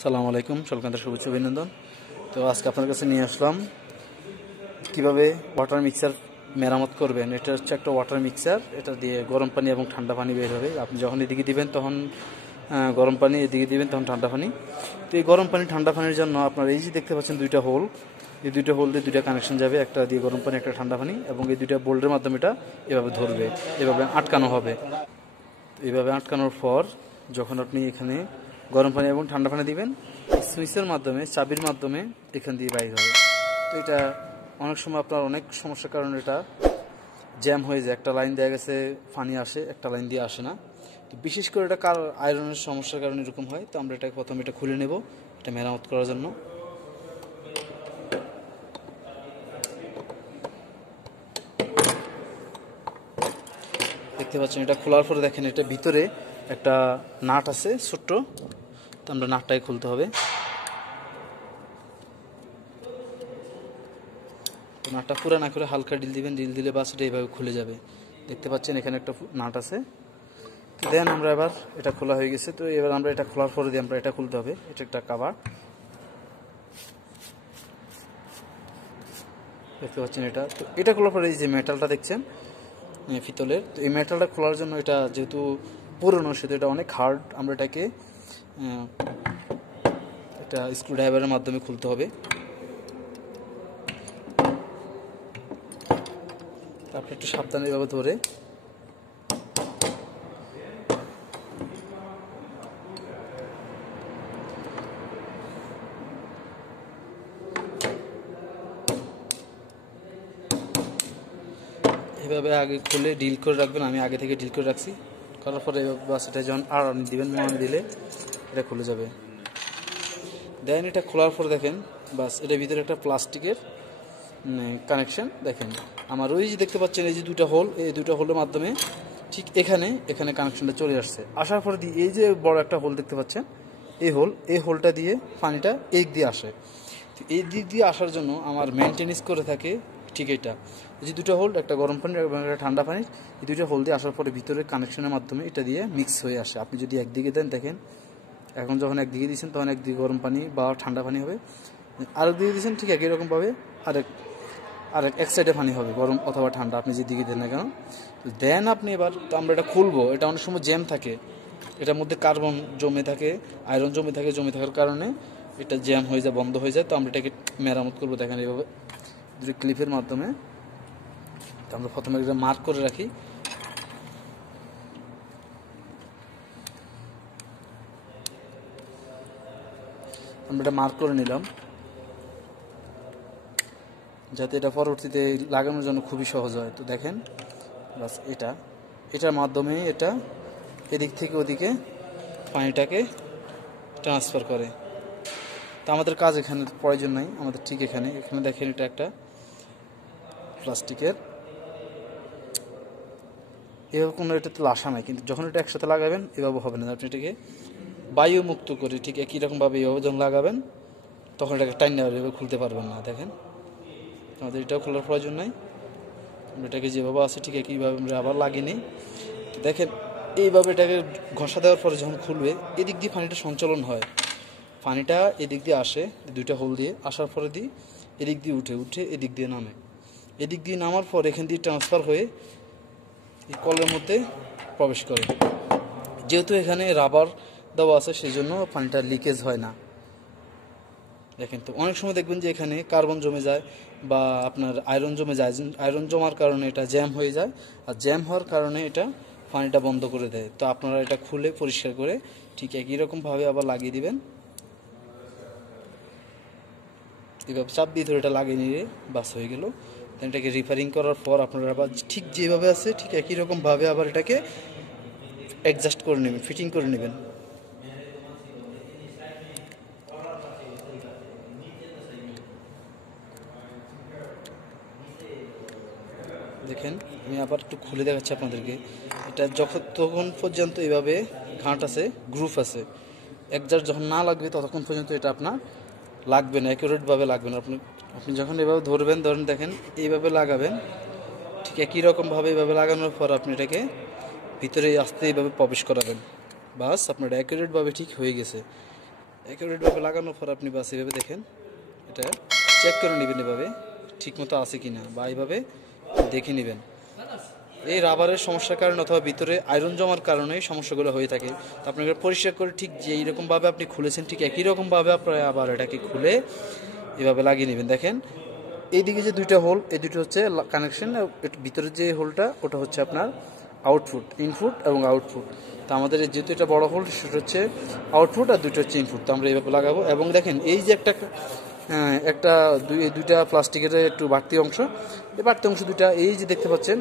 আসসালামু আলাইকুম, সলকান্তের শুভেচ্ছা অভিনন্দন। তো আজকে আপনার কাছে নিয়ে আসলাম কিভাবে ওয়াটার মিক্সার মেরামত করবেন। এটা হচ্ছে একটা ওয়াটার মিক্সার, এটা দিয়ে গরম পানি এবং ঠান্ডা পানি বের হবে। আপনি যখন এদিকে দিবেন তখন গরম পানি, এদিকে দিবেন তখন ঠান্ডা পানি। তো এই গরম পানি ঠান্ডা পানির জন্য আপনার এই যে দেখতে পাচ্ছেন দুইটা হোল, এই দুইটা হোল দিয়ে দুইটা কানেকশন যাবে, একটা দিয়ে গরম পানি একটা ঠান্ডা পানি, এবং এই দুইটা বোল্টের মাধ্যমে এটা এভাবে ধরবে, এভাবে আটকানো হবে। এইভাবে আটকানোর পর যখন আপনি এখানে গরম পানি এবং ঠান্ডা পানি দিবেন, সুইচের মাধ্যমে, চাবির মাধ্যমে এখান দিয়ে বাইর হবে। তো এটা অনেক সময় আপনার অনেক সমস্যার কারণে এটা জ্যাম হয়ে যায়। একটা লাইন দেওয়া গেছে পানি আসে, একটা লাইন দিয়ে আসে না। তো বিশেষ করে এটা কার আয়রনের সমস্যার কারণে এরকম হয়। তো আমরা এটা প্রথমে এটা খুলে নেব এটা মেরামত করার জন্য। দেখতে পাচ্ছেন এটা খোলার পরে দেখেন এটা ভিতরে একটা নাট আছে ছোট্ট, তো আমরা নাটটাই খুলতে হবে। নাটটা পুরো না করে হালকা ডিল দিবেন, ডিল দিলে বাস এটা এইভাবে খুলে যাবে। দেখতে পাচ্ছেন এখানে একটা নাট আছে। দেন আমরা এবার এটা খোলা হয়ে গেছে। তো এবার আমরা এটা খোলার পরে দিয়ে আমরা এটা খুলতে হবে। এটা একটা কভার, দেখতে পাচ্ছেন এটা। তো এটা খোলার পরে এই যে মেটালটা দেখছেন পিতলের, তো এই মেটালটা খোলার জন্য এটা যেহেতু পুরনো সেহেতু এটা অনেক হার্ড। আমরা এটাকে একটা স্ক্রু ড্রাইভারের মাধ্যমে খুলতে হবে। তারপর একটু সাবধানে এভাবে ধরে এভাবে আগে খুলে ডিল করে রাখবেন। আমি আগে থেকে ডিল করে রাখছি, করার পরে বাস এটা যখন আর দিবেন, মনে দিলে এটা খুলে যাবে। দেন এটা খোলার পরে দেখেন বাস এটার ভিতরে একটা প্লাস্টিকের কানেকশন দেখেন আমার ওই যে দেখতে পাচ্ছেন এই যে দুইটা হোল, এই দুইটা হোলের মাধ্যমে ঠিক এখানে কানেকশনটা চলে আসছে। আসার পরে দিয়ে এই যে বড় একটা হোল দেখতে পাচ্ছেন, এই হোলটা দিয়ে পানিটা এই দিক দিয়ে আসে। তো এই দিক দিয়ে আসার জন্য আমার মেনটেনেন্স করে থাকে ঠিক এটা, এই যে দুটো হোল, একটা গরম পানি এবং একটা ঠান্ডা পানি, এই দুইটা হোল দিয়ে আসার পরে ভিতরে কানেকশনের মাধ্যমে এটা দিয়ে মিক্স হয়ে আসে। আপনি যদি একদিকে দেন দেখেন, এখন যখন একদিকে দিয়েছেন তখন একদিকে গরম পানি বা ঠান্ডা পানি হবে, আরেক দিকে দিয়েছেন ঠিক একই রকমভাবে আরেক এক সাইডে পানি হবে, গরম অথবা ঠান্ডা, আপনি যেদিকে দেন না কেন। দেন আপনি এবার তো আমরা এটা খুলবো, এটা অনেক সময় জ্যাম থাকে, এটার মধ্যে কার্বন জমে থাকে, আয়রন জমে থাকে, জমে থাকার কারণে এটা জ্যাম হয়ে যায়, বন্ধ হয়ে যায়। তো আমরা এটাকে মেরামত করবো দেখেন এইভাবে দুটো ক্লিপের মাধ্যমে। তো আমরা প্রথমে এটা মার্ক করে রাখি। আমরা এটা মার্ক করে নিলাম যাতে এটা পরবর্তীতে লাগানোর জন্য খুবই সহজ হয়। তো দেখেন বাস এটার মাধ্যমে এটা এদিক থেকে ওদিকে পানিটাকে ট্রান্সফার করে। তো আমাদের কাজ এখানে প্রয়োজন নাই, আমাদের ঠিক এখানে দেখেন এটা একটা প্লাস্টিকের, এভাবে কোনো এটাতে লাসা নাই, কিন্তু যখন এটা একসাথে লাগাবেন এভাবে হবে না। আপনি এটাকে বায়ুমুক্ত করে ঠিক একই রকমভাবে এভাবে যখন লাগাবেন তখন এটাকে টাইনা এভাবে খুলতে পারবেন না। দেখেন আমাদের এটাও খোলার প্রয়োজন নাই, আমরা এটাকে যেভাবে আছে ঠিক একইভাবে আমরা আবার লাগিয়ে নিই। দেখেন এইভাবে এটাকে ঘষা দেওয়ার পরে যখন খুলবে এদিক দিয়ে পানিটা সঞ্চালন হয়, পানিটা এদিক দিয়ে আসে, দুইটা হোল দিয়ে আসার পরে দিয়ে এদিক দিয়ে উঠে এদিক দিয়ে নামে, এদিক দিয়ে নামার পর এখান দিয়ে ট্রান্সফার হয়ে এই কলের মধ্যে প্রবেশ করে। যেহেতু এখানে রাবার দেওয়া আছে সেই জন্য পানিটা লিকেজ হয় না। দেখেন তো অনেক সময় দেখবেন যে এখানে কার্বন জমে যায় বা আপনার আয়রন জমে যায়, আয়রন জমার কারণে এটা জ্যাম হয়ে যায়, আর জ্যাম হওয়ার কারণে এটা পানিটা বন্ধ করে দেয়। তো আপনারা এটা খুলে পরিষ্কার করে ঠিক একই রকমভাবে আবার লাগিয়ে দিবেন। এভাবে চাপ দিয়ে ধরে এটা লাগিয়ে নিয়ে বাস হয়ে গেল। দেন এটাকে রিপেয়ারিং করার পর আপনারা আবার ঠিক যেভাবে আছে ঠিক একই রকমভাবে আবার এটাকে অ্যাডজাস্ট করে নেবেন, ফিটিং করে নেবেন। দেখেন আমি আবার একটু খুলে দেখাচ্ছি আপনাদেরকে। এটা তখন পর্যন্ত এভাবে ঘাট আছে, গ্রুপ আছে, একজাস্ট যখন না লাগবে ততক্ষণ পর্যন্ত এটা আপনার লাগবে না, অ্যাকুরেটভাবে লাগবে না। আপনি যখন এভাবে ধরেন দেখেন এইভাবে লাগাবেন, ঠিক একই রকমভাবে এইভাবে লাগানোর পর আপনি এটাকে ভিতরে আস্তে এইভাবে প্রবেশ করাবেন, বাস আপনার অ্যাকুরেটভাবে ঠিক হয়ে গেছে। অ্যাকুরেটভাবে লাগানোর পর আপনি বাস এভাবে দেখেন, এটা চেক করে নেবেন এভাবে ঠিকমতো আছে কিনা, বা এইভাবে দেখে নেবেন। এই রাবারের সমস্যার কারণে অথবা ভিতরে আয়রন জমার কারণে সমস্যাগুলো হয়ে থাকে। তো আপনাকে পরিষ্কার করে ঠিক যেই রকমভাবে আপনি খুলেছেন ঠিক একই রকমভাবে আপনারা আবার এটাকে খুলে এভাবে লাগিয়ে নেবেন। দেখেন এইদিকে যে দুইটা হোল, এই দুটো হচ্ছে কানেকশন, ভিতরের যে হোলটা ওটা হচ্ছে আপনার আউটপুট, ইনপুট এবং আউটপুট। তো আমাদের যেহেতু এটা বড় হোল সেটা হচ্ছে আউটপুট আর দুটো হচ্ছে ইনপুট। তো আমরা এইভাবে লাগাবো। এবং দেখেন এই যে একটা দুইটা প্লাস্টিকের একটু বাড়তি অংশ, এই বাড়তি অংশ দুইটা এই যে দেখতে পাচ্ছেন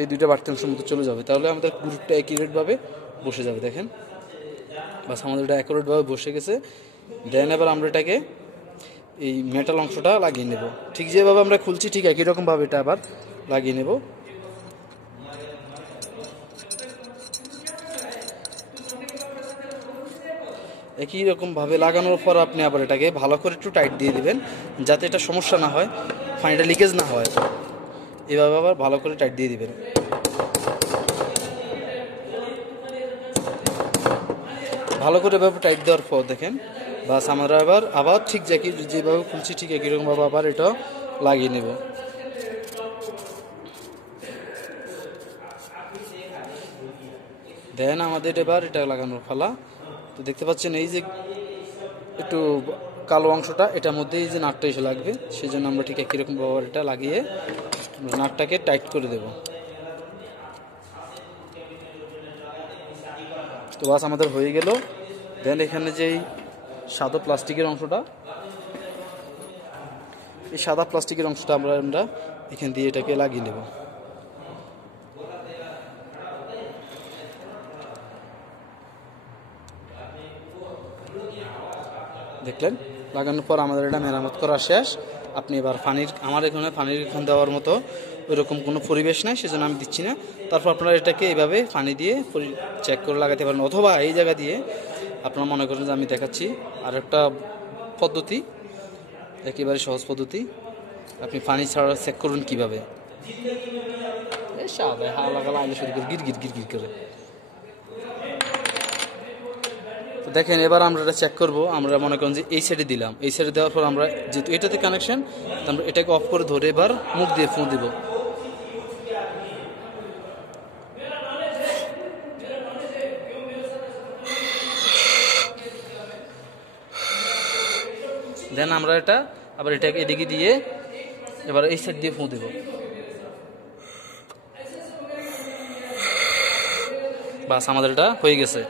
এই দুইটা বাড়তি অংশের মতো চলে যাবে, তাহলে আমাদের গ্রুপটা অ্যাকুরেটভাবে বসে যাবে। দেখেন বাস আমাদের এটা অ্যাকুরেটভাবে বসে গেছে। দেন এবার আমরা এটাকে এই মেটাল অংশটা লাগিয়ে নেব। ঠিক যেভাবে আমরা খুলছি ঠিক একই রকমভাবে এটা আবার লাগিয়ে নেব। একই রকমভাবে লাগানোর পর আপনি আবার এটাকে ভালো করে একটু টাইট দিয়ে দিবেন, যাতে এটা সমস্যা না হয়, পানিটা লিকেজ না হয়। এভাবে আবার ভালো করে টাইট দিয়ে দিবেন। ভালো করে এভাবে টাইট দেওয়ার পর দেখেন বাস আমরা আবার ঠিক যেভাবে খুলছি ঠিক একই রকমভাবে আবার এটা লাগিয়ে নেব। দেন আমাদের এবার এটা লাগানোর পালা। তো দেখতে পাচ্ছেন এই যে একটু কালো অংশটা, এটার মধ্যে এই যে নাটটা এসে লাগবে, সেই জন্য আমরা ঠিক একই রকম ভাবে এটা লাগিয়ে নাটটাকে টাইট করে দেব। তো বাস আমাদের হয়ে গেল। দেন এখানে যেই সাদা প্লাস্টিকের অংশটা, এই সাদা প্লাস্টিকের অংশটা আমরা এখান দিয়ে এটাকে লাগিয়ে নেব। দেখলেন লাগানোর পর আমাদের এটা মেরামত করা শেষ। আপনি এবার আমার এখানে পানির দেওয়ার মতো ওইরকম কোনো পরিবেশ নাই, সেজন্য আমি দিচ্ছি না। তারপর আপনারা এটাকে এইভাবে পানি দিয়ে চেক করে লাগাতে পারেন, অথবা এই জায়গা দিয়ে আপনারা মনে করেন যে আমি দেখাচ্ছি আর একটা পদ্ধতি, একেবারে সহজ পদ্ধতি। আপনি পানি ছাড়া চেক করুন কীভাবে, হাওয়া লাগালে আইলে শুরু করে গির গির করে। তো দেখেন এবার আমরা এটা চেক করবো। আমরা মনে করেন যে এই সাইডে দিলাম, এই সাইডে দেওয়ার পর আমরা যেহেতু এটাতে কানেকশন, আমরা এটাকে অফ করে ধরে এবার মুখ দিয়ে ফু দিব। দেন আমরা এটা আবার এটাকে এদিকে দিয়ে এবার এই সাইড দিয়ে ফু দিব। বাস আমাদের এটা হয়ে গেছে।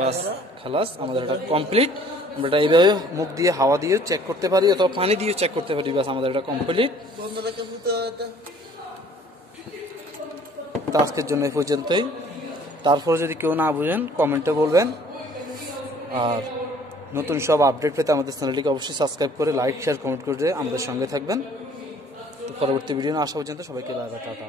বাস খালাস আমাদের এটা কমপ্লিট। আমরা এটা এইভাবে মুখ দিয়ে হাওয়া দিয়ে চেক করতে পারি অথবা পানি দিয়ে চেক করতে পারি। বাস আমাদের এটা কমপ্লিট। তো আজকের জন্য এই পর্যন্তই। তারপরে যদি কেউ না বুঝেন কমেন্টে বলবেন। আর নতুন সব আপডেট পেতে আমাদের চ্যানেলটিকে অবশ্যই সাবস্ক্রাইব করে লাইক শেয়ার কমেন্ট করে আমাদের সঙ্গে থাকবেন। তো পরবর্তী ভিডিও না আসা পর্যন্ত সবাইকে বাই বাই, টাটা।